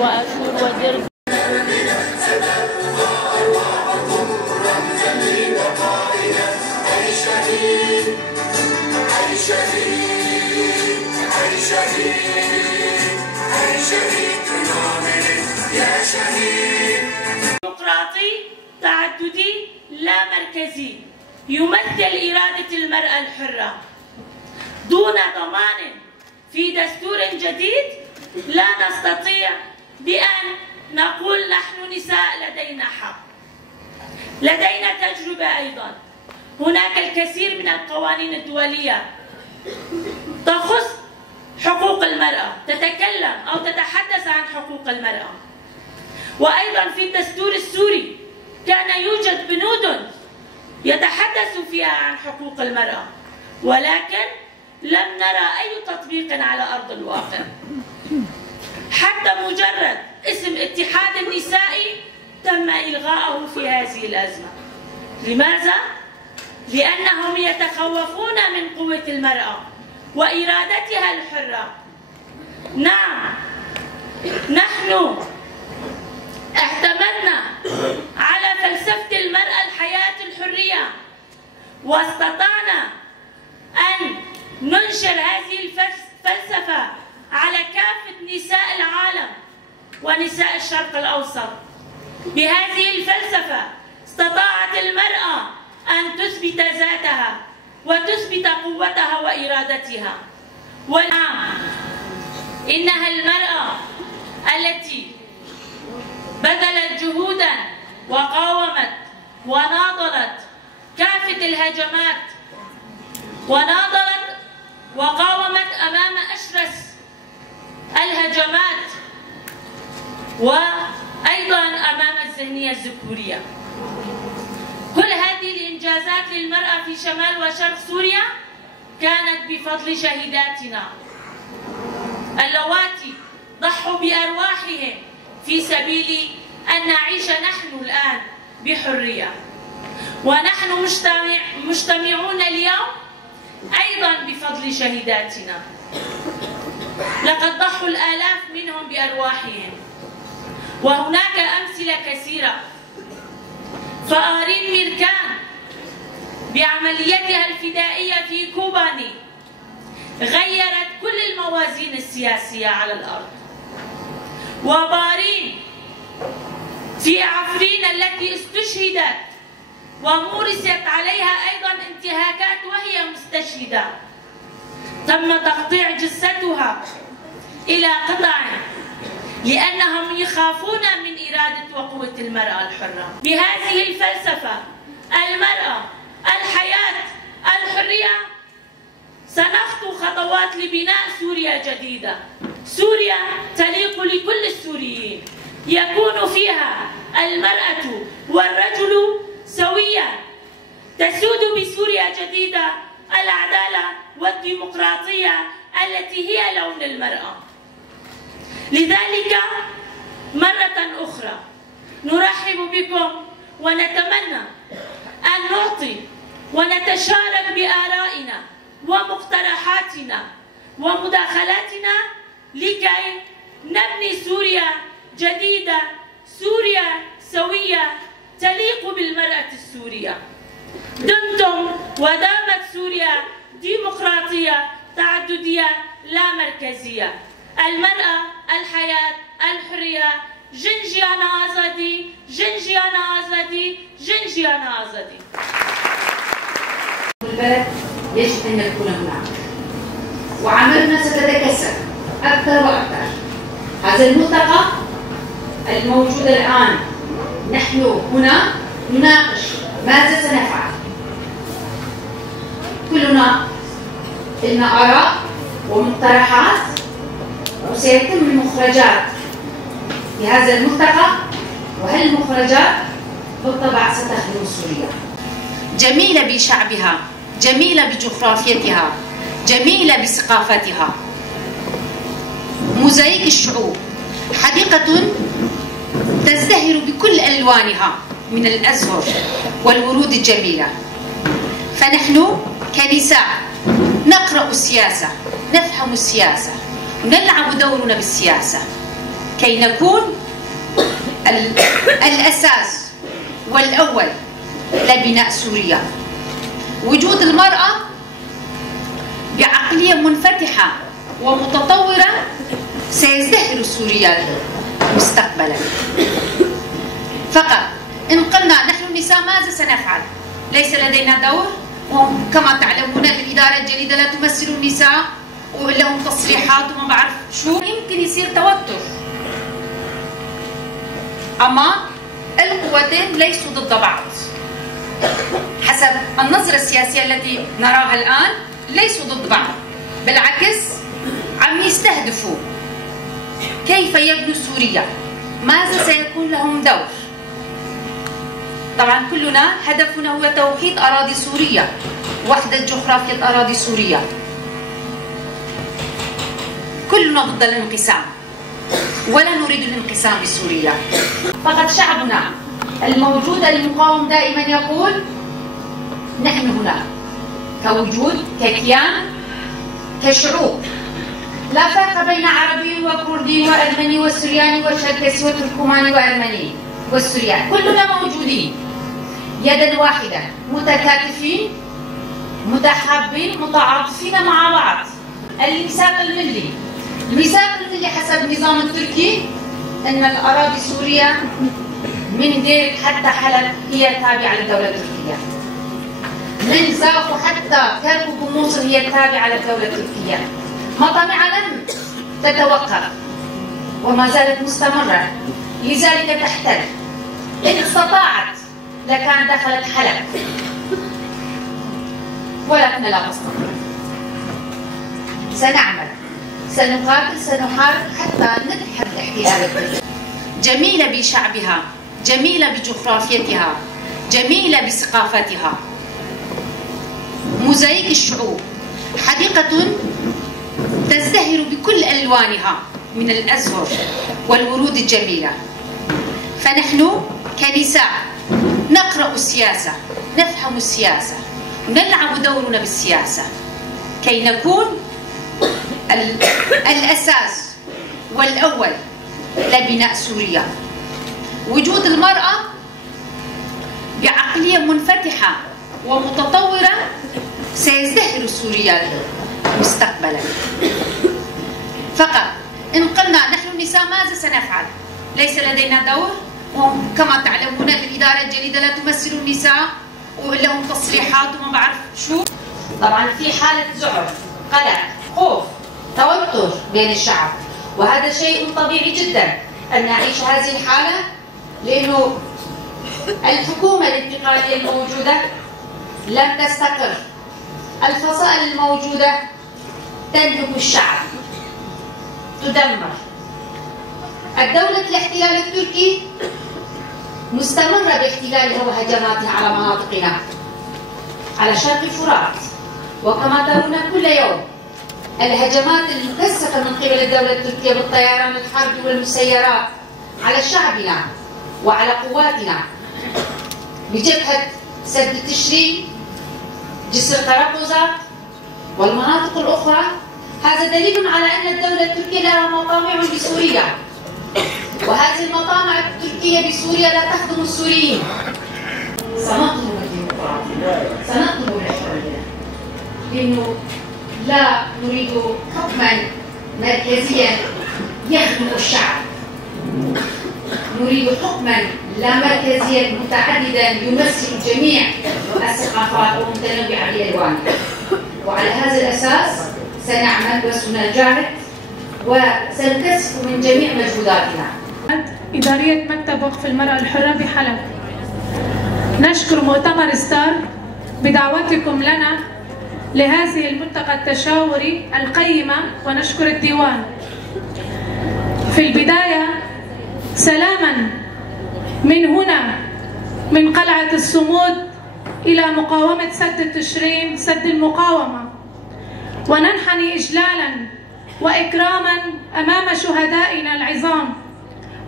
وأشور ودرب. ديمقراطي تعددي لا مركزي يمثل إرادة المرأة الحرة دون ضمان في دستور جديد. لا نستطيع بأن نقول نحن نساء لدينا حق. لدينا تجربة أيضا. هناك الكثير من القوانين الدولية تخص حقوق المرأة، تتكلم أو تتحدث عن حقوق المرأة. وأيضا في الدستور السوري كان يوجد بنود يتحدث فيها عن حقوق المرأة، ولكن لم نرى أي تطبيق على أرض الواقع. حتى مجرد اسم اتحاد النسائي تم إلغاءه في هذه الأزمة. لماذا؟ لأنهم يتخوفون من قوة المرأة وإرادتها الحرة. نعم، نحن اعتمدنا على فلسفة المرأة الحياة الحرية، واستطعنا أن ننشر هذه الفلسفة على كافة نساء العالم ونساء الشرق الأوسط. بهذه الفلسفة استطاعت المرأة أن تثبت ذاتها وتثبت قوتها وإرادتها. ونعم، إنها المرأة التي بذلت جهودا وقاومت وناضلت كافة الهجمات، وناضلت وقاومت أمام أشرس الهجمات، وأيضا أمام الذهنية الذكورية. كل هذه الإنجازات للمرأة في شمال وشرق سوريا كانت بفضل شهيداتنا اللواتي ضحوا بأرواحهم في سبيل أن نعيش نحن الآن بحرية. ونحن مجتمعون اليوم أيضا بفضل شهيداتنا. لقد ضحوا الآلاف منهم بأرواحهم، وهناك أمثلة كثيرة. فآرين ميركان بعمليتها الفدائية في كوباني غيرت كل الموازين السياسية على الأرض. وبارين في عفرين التي استشهدت ومورست عليها أيضا انتهاكات وهي مستشهدة، تم تقطيع جثتها إلى قطع لأنهم يخافون من إرادة وقوة المرأة الحرة. بهذه الفلسفة المرأة الحياة الحرية سنخطو خطوات لبناء سوريا جديدة، سوريا تليق لكل السوريين، يكون فيها المرأة والرجل سويا، تسود بسوريا جديدة العدالة والديمقراطية التي هي لون المرأة. لذلك مرة أخرى نرحب بكم، ونتمنى أن نعطي ونتشارك بآرائنا ومقترحاتنا ومداخلاتنا لكي نبني سوريا جديدة، سوريا سوية تليق بالمرأة السورية. دمتم ودامت سوريا ديمقراطية تعددية لا مركزية. المرأة الحياة الحرية. جنجيانا آزادي، جنجيانا آزادي، جنجيانا آزادي. البلد يجب أن يكون هناك، وعملنا ستتكثر أكثر وأكثر. هذا الملتقى الموجود الآن نحن هنا نناقش ماذا سنفعل. كلنا لنا آراء ومقترحات، وسيتم المخرجات في هذا الملتقى، وهالمخرجات بالطبع ستخدم سوريا. جميلة بشعبها، جميلة بجغرافيتها، جميلة بثقافتها، موزايك الشعوب، حديقة تزدهر بكل ألوانها من الأزهر والورود الجميلة. فنحن كنساء نقرأ السياسة، نفهم السياسة، ونلعب دورنا بالسياسة. كي نكون الأساس والأول لبناء سوريا. وجود المرأة بعقلية منفتحة ومتطورة سيزدهر سوريا مستقبلا. فقط إن قلنا نحن النساء ماذا سنفعل؟ ليس لدينا دور، وكما تعلمون الإدارة الجديدة لا تمثل النساء ولهم تصريحات وما بعرف شو، يمكن يصير توتر. أما القوتين ليسوا ضد بعض حسب النظرة السياسية التي نراها الآن، ليسوا ضد بعض، بالعكس عم يستهدفوا كيف يبنوا سوريا، ماذا سيكون لهم دور. طبعا كلنا هدفنا هو توحيد أراضي سوريا، وحدة جغرافية أراضي سوريا. كلنا ضد الانقسام ولا نريد الانقسام بسوريا. فقط شعبنا الموجود المقاوم دائما يقول نحن هنا كوجود، ككيان، كشعوب، لا فرق بين عربي وكردي وأرمني وسرياني وشركسي وتركماني وأرمني والسريان، كلنا موجودين يدا واحدة، متكاتفين متحابين متعاطفين مع بعض. الميثاق الملي، الميثاق الملي حسب النظام التركي أن الأراضي سوريا من ديرك حتى حلب هي تابعة للدولة التركية، من زاف حتى كركوك وموصل هي تابعة للدولة التركية. مطامع لم تتوقف وما زالت مستمرة، لذلك تحتل. إن استطاعت لكان دخلت حلب، ولكن لا تستطيع. سنعمل، سنقاتل، سنحارب حتى نلحق الاحتلال التركي. جميلة بشعبها، جميلة بجغرافيتها، جميلة بثقافتها، موزايك الشعوب، حديقة تزدهر بكل ألوانها من الأزهر والورود الجميلة. فنحن كنساء نقرأ السياسة، نفهم السياسة، ونلعب دورنا بالسياسة كي نكون الأساس والأول لبناء سوريا. وجود المرأة بعقلية منفتحة ومتطورة سيزدهر سوريا مستقبلا. فقط إن قلنا نحن النساء ماذا سنفعل؟ ليس لدينا دور، وكما تعلمون الإدارة الجديدة لا تمثل النساء ولهم تصريحات وما بعرف شو. طبعا في حالة ذعر، قلق، خوف، توتر بين الشعب، وهذا شيء طبيعي جدا أن نعيش هذه الحالة، لأنه الحكومة الانتقالية الموجودة لم تستقر، الفصائل الموجودة تنهب الشعب، تدمر. الدولة الاحتلال التركي مستمرة باحتلالها وهجماتها على مناطقنا، على شرق الفرات، وكما ترون كل يوم الهجمات المكثفة من قبل الدولة التركية بالطيران الحربي والمسيرات على شعبنا وعلى قواتنا بجبهة سد التشرين، جسر طرابلس والمناطق الأخرى. هذا دليل على أن الدولة التركية لها مطامع بسوريا، وهذه المطامع التركية بسوريا لا تخدم السوريين. سنطلب الديمقراطية، سنطلب الحرية، لأنه لا نريد حكما مركزيا يخدم الشعب، نريد حكما لا مركزيا متعددا يمثل جميع الثقافات ومتنوعة بألوانها. وعلى هذا الأساس سنعمل وسنجاهد وسنكثف من جميع مجهوداتنا. إدارية مكتب وقف المرأة الحرة بحلب، نشكر مؤتمر ستار بدعوتكم لنا لهذه الملتقى التشاوري القيمة، ونشكر الديوان. في البداية سلاما من هنا من قلعة الصمود إلى مقاومة سد التشرين، سد المقاومة، وننحني إجلالا وإكراما أمام شهدائنا العظام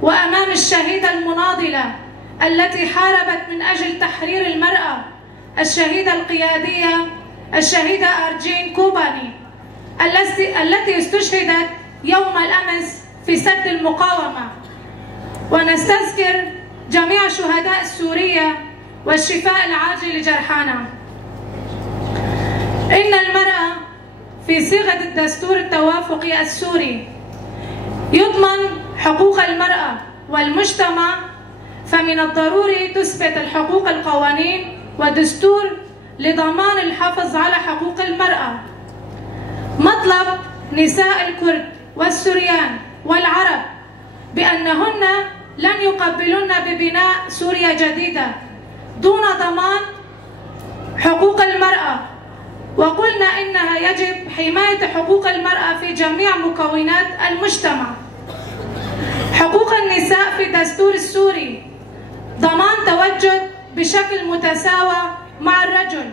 وأمام الشهيدة المناضلة التي حاربت من أجل تحرير المرأة، الشهيدة القيادية الشهيدة أرجين كوباني التي استشهدت يوم الأمس في سد المقاومة، ونستذكر جميع شهداء سوريا والشفاء العاجل لجرحانا. إن المرأة في صيغة الدستور التوافقي السوري يضمن حقوق المرأة والمجتمع، فمن الضروري تثبت الحقوق القوانين والدستور لضمان الحفظ على حقوق المرأة. مطلب نساء الكرد والسوريان والعرب بأنهن لن يقبلن ببناء سوريا جديدة دون ضمان حقوق المرأة، وقلنا إنها يجب حماية حقوق المرأة في جميع مكونات المجتمع. حقوق النساء في الدستور السوري ضمان تواجد بشكل متساوى مع الرجل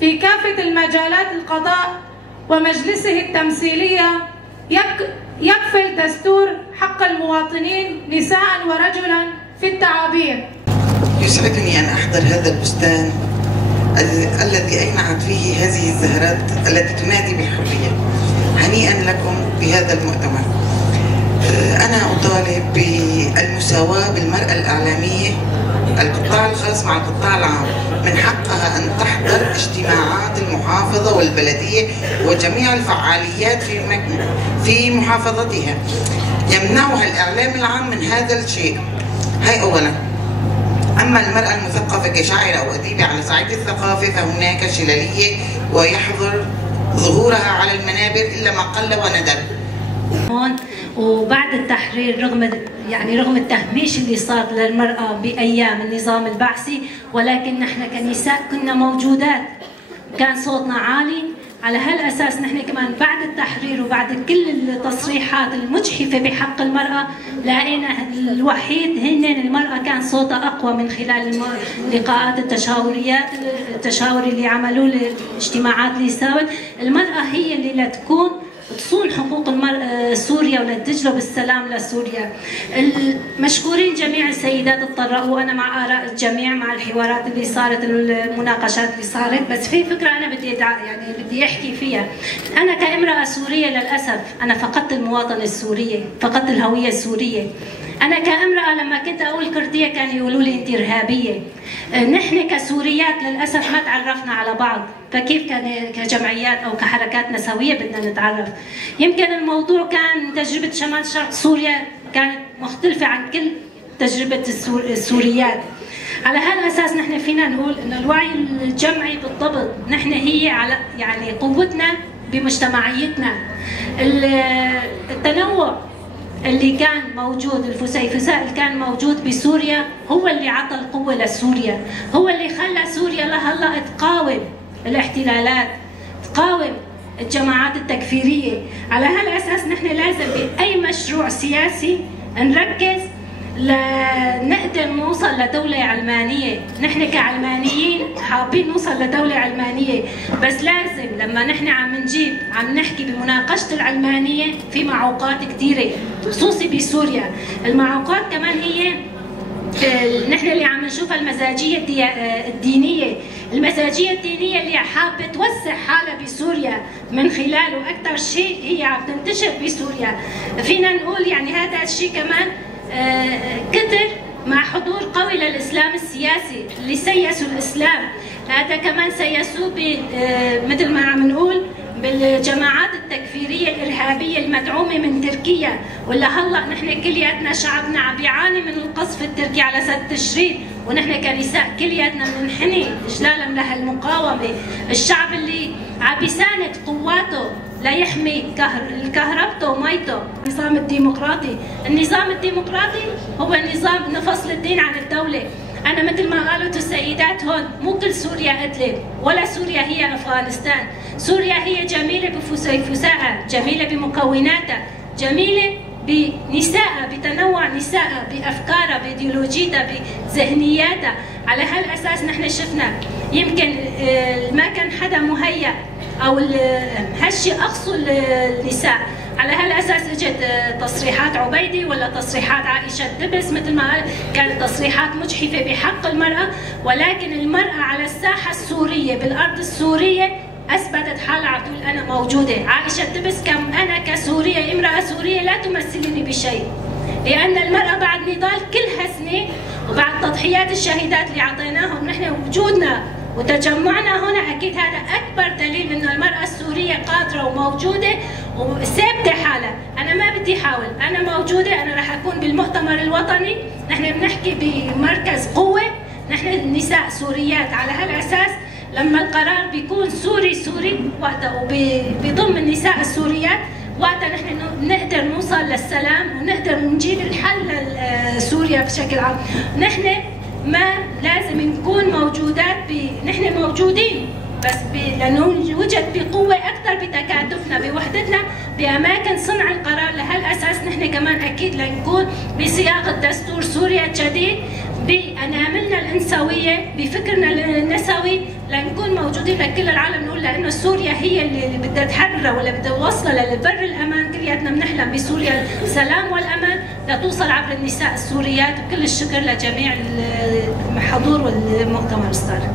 في كافة المجالات القضاء ومجلسه التمثيلية. يكفي الدستور حق المواطنين نساء ورجلا في التعابير. يسعدني أن أحضر هذا البستان الذي أينعت فيه هذه الزهرات التي تنادي بالحرية. هنيئا لكم بهذا المؤتمر. أنا أطالب بالمساواة بالمرأة الإعلامية، القطاع الخاص مع القطاع العام، من حقها أن تحضر اجتماعات المحافظة والبلدية وجميع الفعاليات في محافظتها. يمنعها الإعلام العام من هذا الشيء. هاي أولا. أما المرأة المثقفة كشاعرة أو أديبة على صعيد الثقافة فهناك شلالية ويحظر ظهورها على المنابر إلا ما قل وندر. هون وبعد التحرير رغم التهميش اللي صار للمرأة بأيام النظام البعثي، ولكن نحن كنساء كنا موجودات، كان صوتنا عالي. على هالأساس نحن كمان بعد التحرير وبعد كل التصريحات المجحفة بحق المرأة لقينا الوحيد المرأة كان صوتها أقوى من خلال اللقاءات التشاوري اللي عملوه الاجتماعات اللي ساوت. المرأة هي اللي لا تكون تصون حقوق المرأة سوريا ولا تجلب السلام لسوريا. مشكورين جميع السيدات تطرقوا، أنا مع آراء الجميع، مع الحوارات اللي صارت، المناقشات اللي صارت، بس في فكرة أنا بدي أحكي فيها. أنا كامرأة سورية للأسف أنا فقدت المواطنة السورية، فقدت الهوية السورية. أنا كامرأة لما كنت أقول كردية كانوا يقولوا لي أنت إرهابية. نحن كسوريات للأسف ما تعرفنا على بعض، فكيف كجمعيات أو كحركات نسوية بدنا نتعرف؟ يمكن الموضوع كان تجربة شمال شرق سوريا كانت مختلفة عن كل تجربة السوريات. على هالأساس نحن فينا نقول إن الوعي الجمعي بالضبط نحن هي على قوتنا بمجتمعيتنا. التنوع اللي كان موجود، الفسيفساء اللي كان موجود بسوريا هو اللي عطى القوة لسوريا، هو اللي خلى سوريا لهلا تقاوم الاحتلالات، تقاوم الجماعات التكفيرية. على هالأساس نحن لازم بأي مشروع سياسي نركز لنقدر نوصل لدولة علمانية. نحن كعلمانيين حابين نوصل لدولة علمانية، بس لازم لما نحن عم نحكي بمناقشة العلمانية في معوقات كثيرة خصوصي بسوريا. المعوقات كمان هي نحن اللي عم نشوفها المزاجية الدينية، المزاجية الدينية اللي حابة توسع حالها بسوريا من خلاله أكثر شيء هي عم تنتشر بسوريا. فينا نقول هذا الشيء كمان كتر مع حضور قوي للإسلام السياسي اللي سيسوا الإسلام. هذا كمان سيسوه مثل ما عم نقول بالجماعات التكفيرية الإرهابية المدعومة من تركيا، ولا هلا نحن كلياتنا شعبنا عم بيعاني من القصف التركي على سد تشرين، ونحن كنساء كلياتنا بننحني إجلالا لهالمقاومة. الشعب اللي عم بيساند قواته ليحمي كهربته وميته. النظام الديمقراطي، النظام الديمقراطي هو نظام نفصل الدين عن الدولة. أنا مثل ما قالت السيدات هون، مو كل سوريا قتلت، ولا سوريا هي أفغانستان. سوريا هي جميلة بفسيفسائها، جميلة بمكوناتها، جميلة بنسائها، بتنوع نسائها، بأفكارها، بإيديولوجيتها، بذهنياتها. على هالأساس نحن شفنا يمكن ما كان حدا مهيأ أو هالشيء أقصوا النساء. على هالأساس اجت تصريحات عبيدي ولا تصريحات عائشة دبس، مثل ما قال كانت تصريحات مجحفة بحق المرأة، ولكن المرأة على الساحة السورية بالأرض السورية اثبتت حالها عم تقول انا موجوده. عائشه تبس كم انا كسوريه امراه سوريه لا تمثلني بشيء، لان المراه بعد نضال كل هالسنه وبعد تضحيات الشهيدات اللي اعطيناهم نحن وجودنا وتجمعنا هنا، اكيد هذا اكبر دليل انه المراه السوريه قادره وموجوده وثابته حالها. انا ما بدي احاول، انا موجوده، انا رح اكون بالمؤتمر الوطني، نحن بنحكي بمركز قوه، نحن النساء سوريات، على هالاساس لما القرار بيكون سوري وقتها وبيضم النساء السوريات، وقتها نحن نقدر نوصل للسلام ونقدر نجيب الحل لسوريا بشكل عام. نحن ما لازم نكون موجودات نحن موجودين بس لانه وجد بقوه اكثر بتكاتفنا بوحدتنا باماكن صنع القرار. لهالاساس نحن كمان اكيد لنكون بصياغه دستور سوريا الجديد باناملنا الانثويه بفكرنا النسوي، لنكون موجودين لكل العالم نقول لانه سوريا هي اللي بدها تحررها ولا بدها توصلها للبر الامان. كلياتنا بنحلم بسوريا السلام والامان لتوصل عبر النساء السوريات. وكل الشكر لجميع الحضور والمؤتمر الصار.